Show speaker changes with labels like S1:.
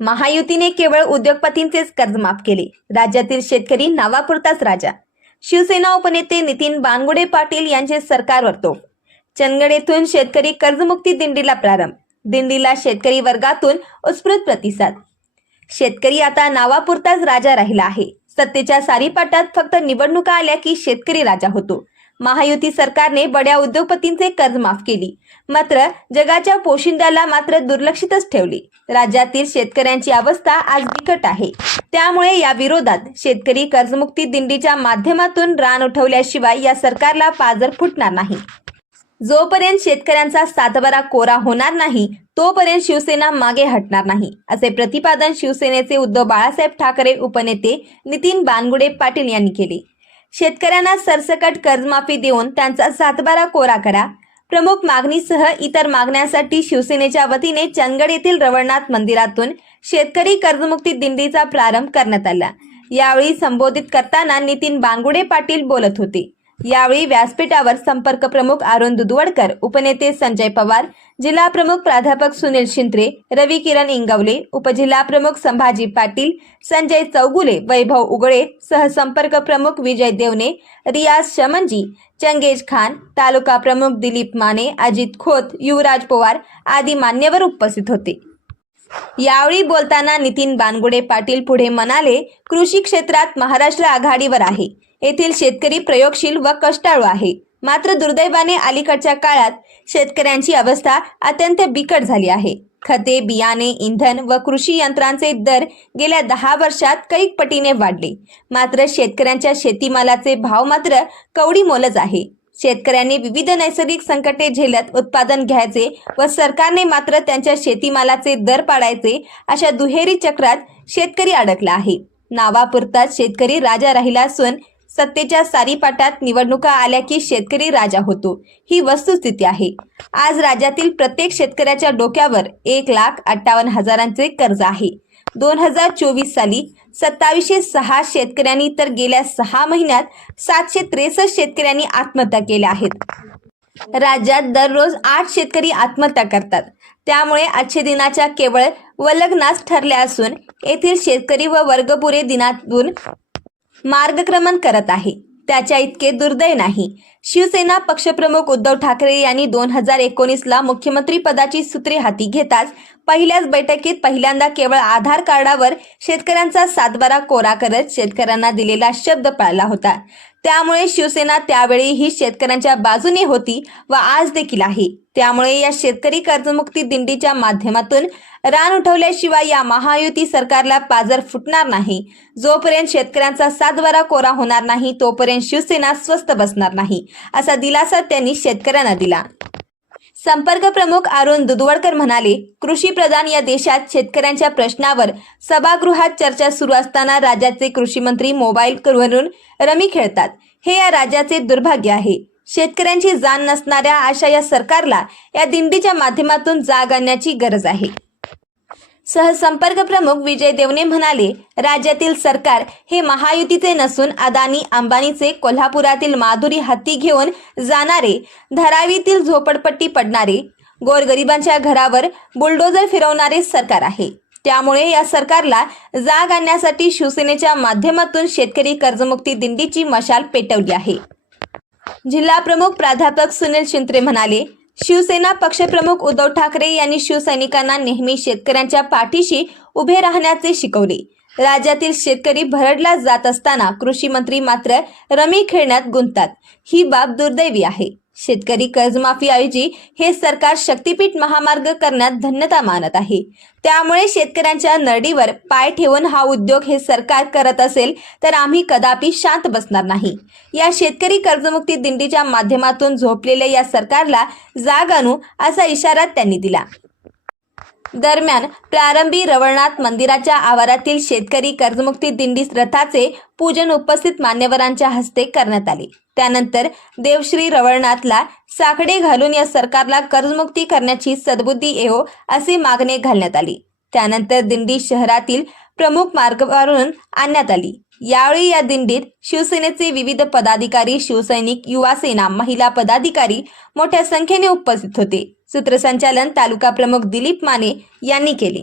S1: महायुतीने केवळ उद्योगपतींचेच कर्ज माफ केले. राज्यातील शेतकरी नावापुरताच राजा. शिवसेना उपनेते नितीन बानगुडे पाटील यांचे सरकारवर तोफ. चंदगड येथून शेतकरी कर्जमुक्ती दिंडीला प्रारंभ. दिंडीला शेतकरी वर्गातून उत्स्फूर्त प्रतिसाद. शेतकरी आता नावापुरताच राजा राहिला आहे. सत्तेच्या सारीपाटात फक्त निवडणुका आल्या की शेतकरी राजा होतो. महायुती सरकारने बड्या उद्योगपतींचे कर्ज माफ केली. मात्र जगाच्या पोशिंद्याला मात्र दुर्लक्षितच ठेवली. राज्यातील शेतकऱ्यांची अवस्था आज बिकट आहे. त्यामुळे या विरोधात शेतकरी कर्जमुक्ती दिंडीच्या माध्यमातून रान उठवल्याशिवाय या सरकारला पाजर फुटणार नाही. जोपर्यंत शेतकऱ्यांचा सातबारा कोरा होणार नाही तोपर्यंत शिवसेना मागे हटणार नाही असे प्रतिपादन शिवसेनेचे उद्धव बाळासाहेब ठाकरे उपनेते नितीन बानगुडे पाटील यांनी केले. शेतकऱ्यांना सरसकट कर्जमाफी देऊन त्यांचा सातबारा कोरा करा. प्रमुख मागणीसह इतर मागण्यांसाठी शिवसेनेच्या वतीने चंदगड येथील रवळनाथ मंदिरातून शेतकरी कर्जमुक्ती दिंडीचा प्रारंभ करण्यात आला. यावेळी संबोधित करताना नितीन बांगुडे पाटील बोलत होते. यावेळी व्यासपीठावर संपर्क प्रमुख अरुण दुधवडकर उपनेते संजय पवार जिल्हा प्रमुख प्राध्यापक सुनील शिंत्रे रवी किरण इंगवले उपजिल्हा प्रमुख संभाजी पाटील संजय चौगुले वैभव उगळे सहसंपर्क प्रमुख विजय देवने रियाज शमनजी चंगेज खान तालुका प्रमुख दिलीप माने अजित खोत युवराज पवार आदी मान्यवर उपस्थित होते. यावेळी बोलताना नितीन बानगुडे पाटील पुढे म्हणाले कृषी क्षेत्रात महाराष्ट्र आघाडीवर आहे. येथील शेतकरी प्रयोगशील व कष्टाळू आहे. मात्र दुर्दैवाने अलीकडच्या काळात शेतकऱ्यांची अवस्था अत्यंत बिकट झाली आहे. खते बियाणे इंधन व कृषी यंत्रांचे दर गेल्या दहा वर्षात कैक पटीने वाढले. मात्र शेतकऱ्यांच्या शेतीमालाचे भाव मात्र कवडी मोलच आहे. शेतकऱ्यांनी विविध नैसर्गिक संकटे झेलत उत्पादन घ्यायचे व सरकारने मात्र त्यांच्या शेतीमालाचे दर पाडायचे अशा दुहेरी चक्रात शेतकरी अडकला आहे. नावापुरताच शेतकरी राजा राहिला असून सत्तेच्या सारीपाटात निवडणुका आल्या की शेतकरी राजा होतो. ही वस्तुस्थिती आहे. आज राज्यातील प्रत्येक शेतकऱ्याच्या डोक्यावर एक लाख अठ्ठावन्न हजारांचे कर्ज आहे. दोन हजार चोवीस साली सत्तावीसशे सहा शेतकऱ्यांनी तर गेल्या सहा महिन्यात सातशे त्रेसष्ट शेतकऱ्यांनी आत्महत्या केल्या आहेत. राज्यात दररोज आठ शेतकरी आत्महत्या करतात. त्यामुळे आजच्या दिनाच्या केवळ वलग्नास ठरल्या असून येथील शेतकरी व वर्गपुरे दिनातून मार्गक्रमण करत आहे. त्याच्या इतके दुर्दैव नाही. शिवसेना पक्षप्रमुख उद्धव ठाकरे यांनी दोन हजार एकोणीसला मुख्यमंत्री पदाची सूत्रे हाती घेताच पहिल्याच बैठकीत पहिल्यांदा केवळ आधार कार्डावर शेतकऱ्यांचा सातबारा कोरा करत शेतकऱ्यांना दिलेला शब्द पाळला होता. त्यामुळे शिवसेना त्यावेळी ही शेतकऱ्यांच्या बाजूने होती व आज देखील आहे. त्यामुळे या शेतकरी कर्जमुक्ती दिंडीच्या माध्यमातून रान उठवल्याशिवाय या महायुती सरकारला पाजर फुटणार नाही. जोपर्यंत शेतकऱ्यांचा सातबारा कोरा होणार नाही तोपर्यंत शिवसेना स्वस्त बसणार नाही. असा दिलासा त्यांनी शेतकऱ्यांना दिला. संपर्क प्रमुख अरुण दुधवडकर म्हणाले कृषी प्रधान या देशात शेतकऱ्यांच्या प्रश्नावर सभागृहात चर्चा सुरू असताना राज्याचे कृषी मंत्री मोबाईलवरून रमी खेळतात. हे या राज्याचे दुर्भाग्य आहे. शेतकऱ्यांची जाण नसणाऱ्या अशा या सरकारला या दिंडीच्या माध्यमातून जाग आणण्याची गरज आहे. सहसंपर्क प्रमुख विजय देवने म्हणाले राज्यातील सरकार हे महायुतीचे नसून अदानी अंबानीचे कोल्हापुरातील माधुरी हत्ती घेऊन जाणारे धारावीतील झोपडपट्टी पडणारे गोरगरिबांच्या घरावर बुलडोजर फिरवणारे सरकार आहे. त्यामुळे या सरकारला जाग आणण्यासाठी शिवसेनेच्या माध्यमातून शेतकरी कर्जमुक्ती दिंडीची मशाल पेटवली आहे. जिल्हा प्रमुख प्राध्यापक सुनील शिंत्रे म्हणाले शिवसेना पक्षप्रमुख उद्धव ठाकरे यांनी शिवसैनिकांना नेहमी शेतकऱ्यांच्या पाठीशी उभे राहण्याचे शिकवले. राज्यातील शेतकरी भरडला जात असताना कृषी मंत्री मात्र रमी खेळण्यात गुंततात. ही बाब दुर्दैवी आहे. शेतकरी कर्जमाफीऐवजी हे सरकार शक्तीपीठ महामार्ग करण्यात धन्यता मानत आहे. त्यामुळे शेतकऱ्यांच्या नरडीवर पाय ठेवून हा उद्योग हे सरकार करत असेल तर आम्ही कदापि शांत बसणार नाही. या शेतकरी कर्जमुक्ती दिंडीच्या माध्यमातून झोपलेल्या या सरकारला जाग आणू असा इशारा त्यांनी दिला. दरम्यान प्रारंभी रवळनाथ मंदिराच्या आवारातील शेतकरी कर्जमुक्ती दिंडी रथाचे पूजन उपस्थित मान्यवरांच्या हस्ते करण्यात आले. त्यानंतर देवश्री रवळनाथला साखडे घालून या सरकारला कर्जमुक्ती करण्याची सद्बुद्धी येवो अशी मागणी घालण्यात आली. त्यानंतर दिंडी शहरातील प्रमुख मार्गावरून आणण्यात आली. यावेळी या दिंडीत शिवसेनेचे विविध पदाधिकारी शिवसैनिक युवा सेना महिला पदाधिकारी मोठ्या संख्येने उपस्थित होते. सूत्रसंचालन तालुका प्रमुख दिलीप माने यांनी केले.